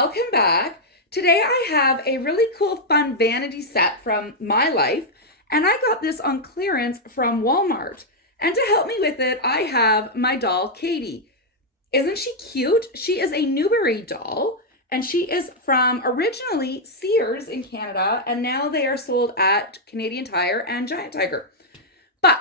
welcome back. Today I have a really cool fun vanity set from my life, and I got this on clearance from Walmart. And to help me with it, I have my doll, Katie. Isn't she cute? She is a Newberry doll, and she is from originally Sears in Canada, and now they are sold at Canadian Tire and Giant Tiger. But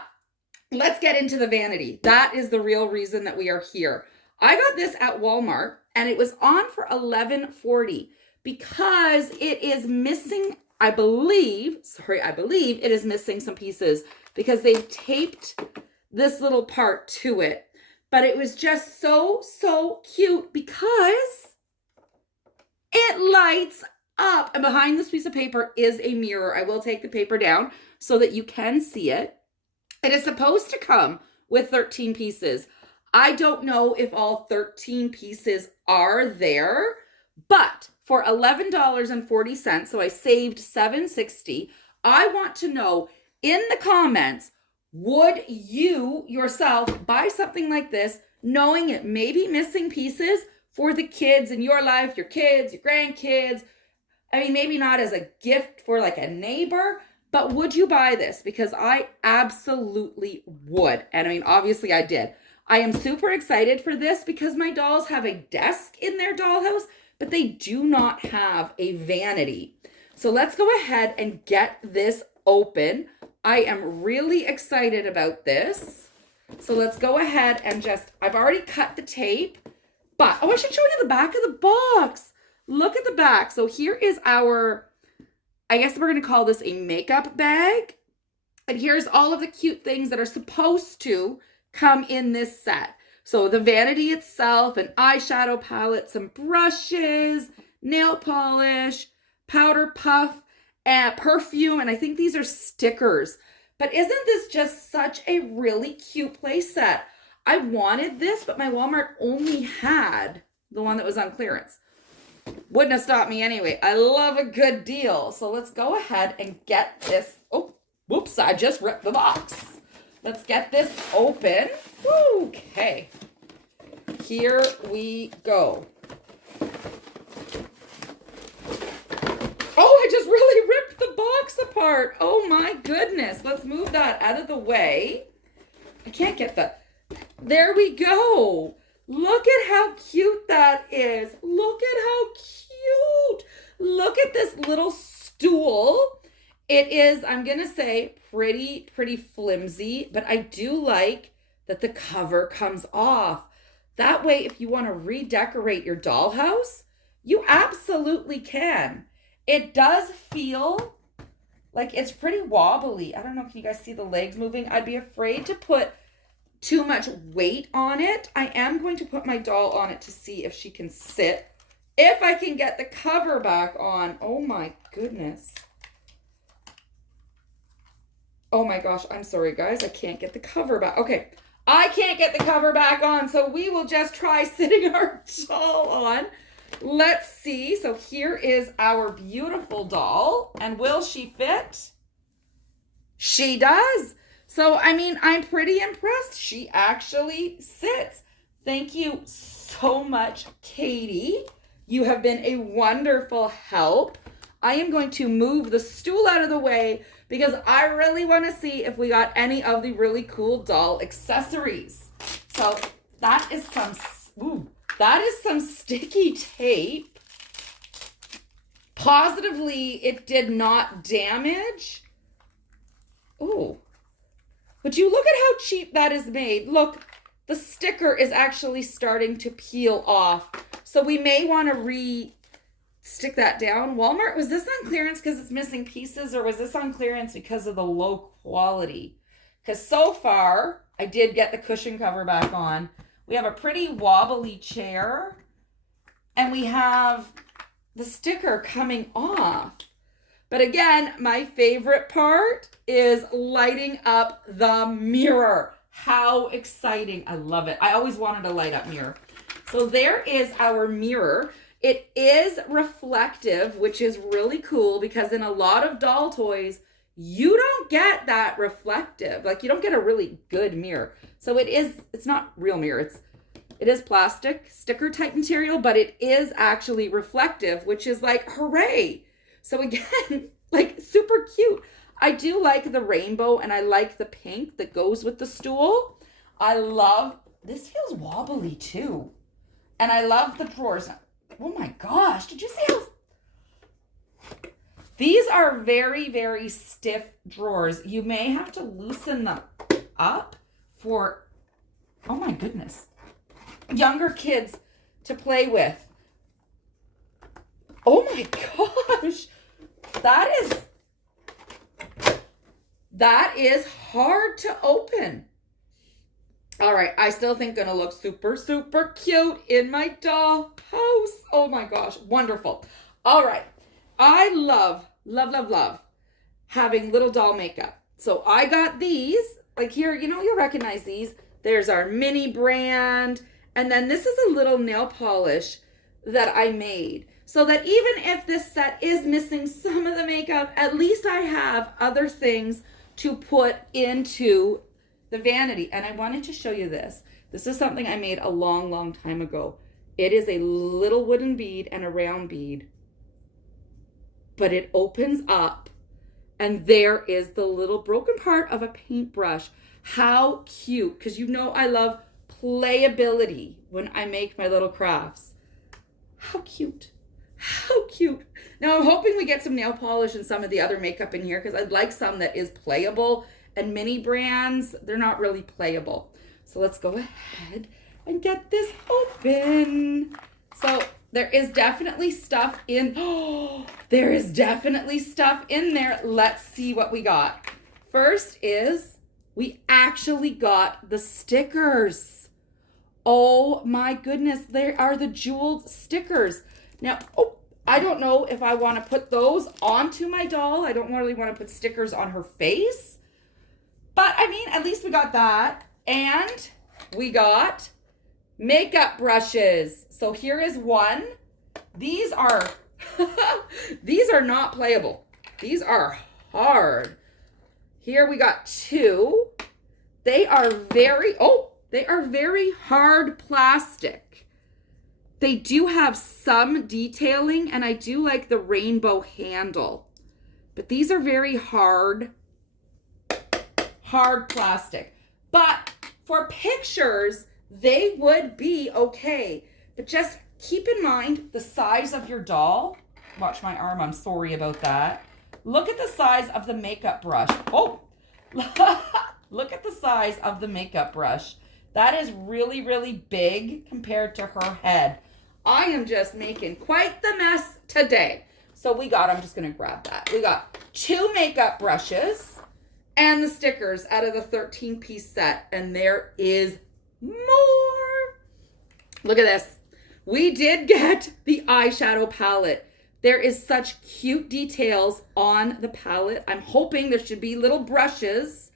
let's get into the vanity. That is the real reason that we are here. I got this at Walmart and it was on for $11.40 because it is missing, I believe it is missing some pieces because they've taped this little part to it. But it was just so cute because it lights up, and behind this piece of paper is a mirror. I will take the paper down so that you can see it. It is supposed to come with 13 pieces. I don't know if all 13 pieces are there, but for $11.40, so I saved $7.60, I want to know in the comments, would you yourself buy something like this, knowing it may be missing pieces for the kids in your life, your kids, your grandkids? I mean, maybe not as a gift for like a neighbor, but would you buy this? Because I absolutely would. And I mean, obviously I did. I am super excited for this because my dolls have a desk in their dollhouse, but they do not have a vanity. So let's go ahead and get this open. I am really excited about this. So let's go ahead and I've already cut the tape, but, I should show you the back of the box. Look at the back. So here is our, I guess we're going to call this a makeup bag. And here's all of the cute things that are supposed to come in this set. So the vanity itself, an eyeshadow palette, some brushes, nail polish, powder puff, and perfume. And I think these are stickers. But isn't this just such a really cute play set? I wanted this, but my Walmart only had the one that was on clearance. Wouldn't have stopped me anyway. I love a good deal. So let's go ahead and get this. Oh, whoops, I just ripped the box. Let's get this open. Okay. Here we go. Oh, I just really ripped the box apart. Oh my goodness. Let's move that out of the way. I can't get there we go. Look at how cute that is. Look at how cute. Look at this little stool. It is, I'm going to say, pretty flimsy, but I do like that the cover comes off. That way, if you want to redecorate your dollhouse, you absolutely can. It does feel like it's pretty wobbly. I don't know, can you guys see the legs moving? I'd be afraid to put too much weight on it. I am going to put my doll on it to see if she can sit. If I can get the cover back on. Oh my goodness. Oh my gosh, I'm sorry guys, I can't get the cover back. Okay, I can't get the cover back on, so we will just try sitting our doll on. Let's see. So here is our beautiful doll, and will she fit? She does. So, I mean, I'm pretty impressed. She actually sits. Thank you so much, Katie. You have been a wonderful help. I am going to move the stool out of the way because I really want to see if we got any of the really cool doll accessories. So that is some sticky tape. Positively, it did not damage. Oh, but you look at how cheap that is made. Look, the sticker is actually starting to peel off. So we may want to stick that down. Walmart, was this on clearance because it's missing pieces, or was this on clearance because of the low quality? Because so far, I did get the cushion cover back on. We have a pretty wobbly chair, and we have the sticker coming off. But again, my favorite part is lighting up the mirror. How exciting. I love it. I always wanted a light up mirror. So there is our mirror. It is reflective, which is really cool because in a lot of doll toys, you don't get that reflective. Like you don't get a really good mirror. So it's not real mirror. It's It is plastic, sticker type material, but it is actually reflective, which is like, hooray. So again, like super cute. I do like the rainbow and I like the pink that goes with the stool. I love, this feels wobbly too. And I love the drawers. Oh my gosh, did you see how? These are very, very stiff drawers. You may have to loosen them up for, oh my goodness, younger kids to play with. Oh my gosh, that is hard to open. All right, I still think gonna look super, super cute in my doll house. Oh my gosh, wonderful. All right, I love having little doll makeup. So I got these, like here, you'll recognize these. There's our mini brand. And then this is a little nail polish that I made. So that even if this set is missing some of the makeup, at least I have other things to put into the vanity. And I wanted to show you this. This is something I made a long, long time ago. It is a little wooden bead and a round bead. But it opens up and there is the little broken part of a paintbrush. How cute, because I love playability when I make my little crafts. How cute. How cute. Now I'm hoping we get some nail polish and some of the other makeup in here because I'd like some that is playable, and mini brands, they're not really playable. So let's go ahead and get this open. So there is definitely stuff in, there is definitely stuff in there. Let's see what we got. First is, we actually got the stickers. Oh my goodness, they are the jeweled stickers. Now, I don't know if I want to put those onto my doll. I don't really want to put stickers on her face. But I mean, at least we got that. And we got makeup brushes. So here is one. These are these are not playable. These are hard. Here we got two. They are very hard plastic. They do have some detailing, and I do like the rainbow handle. But these are very hard plastic. But for pictures, they would be okay. But just keep in mind the size of your doll. Watch my arm, I'm sorry about that. Look at the size of the makeup brush. Oh, look at the size of the makeup brush. That is really, really big compared to her head. I am just making quite the mess today. So I'm just gonna grab that. We got 2 makeup brushes and the stickers out of the 13-piece set. And there is more. Look at this. We did get the eyeshadow palette. There is such cute details on the palette. I'm hoping there should be little brushes.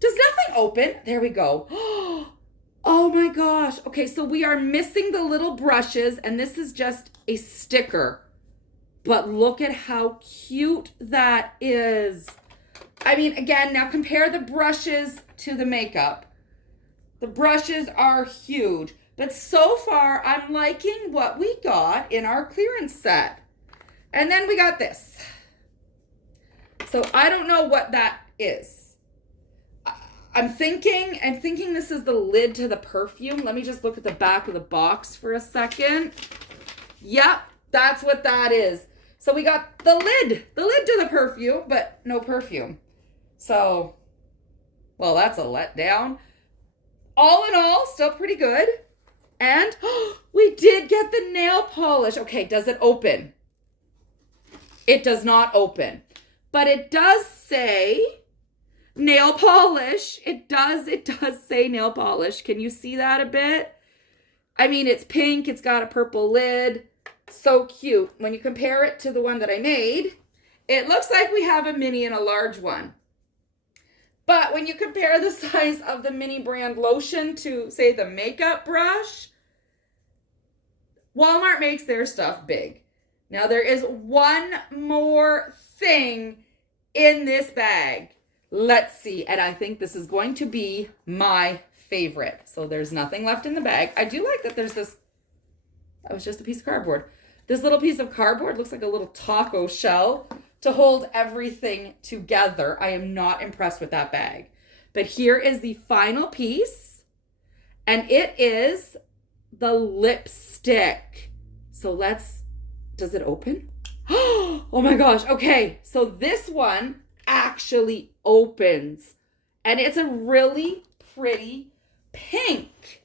Does nothing open? There we go. Oh my gosh. Okay, so we are missing the little brushes, and this is just a sticker. But look at how cute that is. I mean, again, now compare the brushes to the makeup. The brushes are huge. But so far, I'm liking what we got in our clearance set. And then we got this. So I don't know what that is. I'm thinking this is the lid to the perfume. Let me just look at the back of the box for a second. Yep, that's what that is. So we got the lid to the perfume, but no perfume. So, well, that's a letdown. All in all, still pretty good. And we did get the nail polish. Okay, does it open? It does not open. But it does say nail polish. It does say nail polish. Can you see that a bit? I mean, it's pink. It's got a purple lid. So cute. When you compare it to the one that I made, it looks like we have a mini and a large one. But when you compare the size of the mini brand lotion to, say, the makeup brush, Walmart makes their stuff big. Now, there is one more thing in this bag. Let's see. And I think this is going to be my favorite. So there's nothing left in the bag. I do like that there's this, that was just a piece of cardboard. This little piece of cardboard looks like a little taco shell to hold everything together. I am not impressed with that bag. But here is the final piece. And it is the lipstick. So does it open? Oh my gosh. Okay. So this one actually opens. And it's a really pretty pink.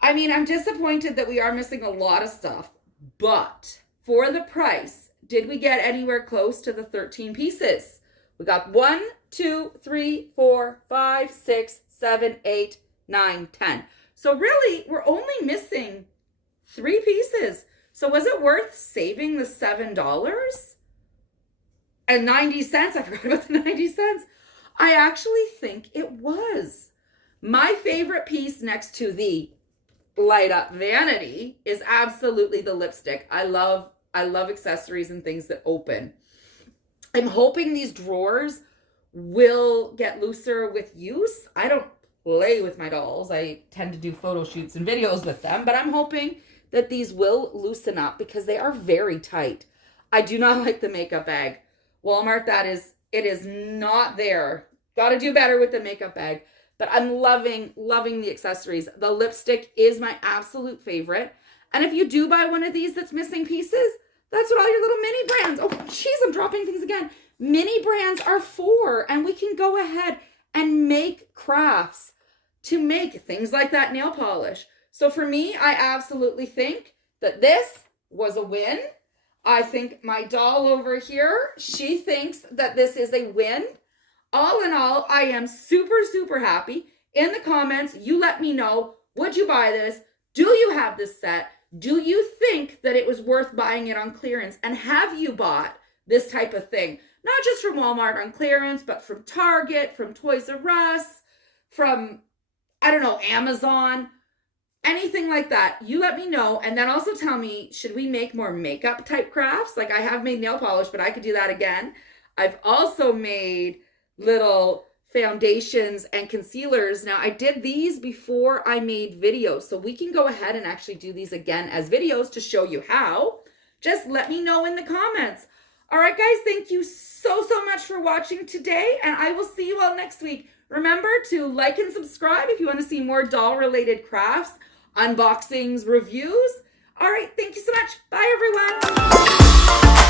I mean, I'm disappointed that we are missing a lot of stuff. But for the price, did we get anywhere close to the 13 pieces? We got 1, 2, 3, 4, 5, 6, 7, 8, 9, 10. So really, we're only missing 3 pieces. So was it worth saving the $7 and 90 cents? I forgot about the 90 cents. I actually think it was. My favorite piece next to the light up vanity is absolutely the lipstick. I love accessories and things that open. I'm hoping these drawers will get looser with use. I don't play with my dolls. I tend to do photo shoots and videos with them, but I'm hoping that these will loosen up because they are very tight. I do not like the makeup bag. Walmart, it is not there. Got to do better with the makeup bag. But I'm loving the accessories. The lipstick is my absolute favorite. And if you do buy one of these that's missing pieces, that's what all your little mini brands, oh geez, I'm dropping things again. Mini brands are for, and we can go ahead and make crafts to make things like that nail polish. So for me, I absolutely think that this was a win. I think my doll over here, she thinks that this is a win. All in all, I am super, super happy. In the comments, you let me know, would you buy this? Do you have this set? Do you think that it was worth buying it on clearance? And have you bought this type of thing? Not just from Walmart on clearance, but from Target, from Toys R Us, from, I don't know, Amazon, anything like that. You let me know. And then also tell me, should we make more makeup type crafts? Like I have made nail polish, but I could do that again. I've also made little foundations and concealers. Now I did these before I made videos, so we can go ahead and actually do these again as videos to show you how. Just let me know in the comments. All right, guys, thank you so much for watching today, and I will see you all next week. Remember to like and subscribe if you want to see more doll related crafts, unboxings, reviews. All right, thank you so much. Bye, everyone.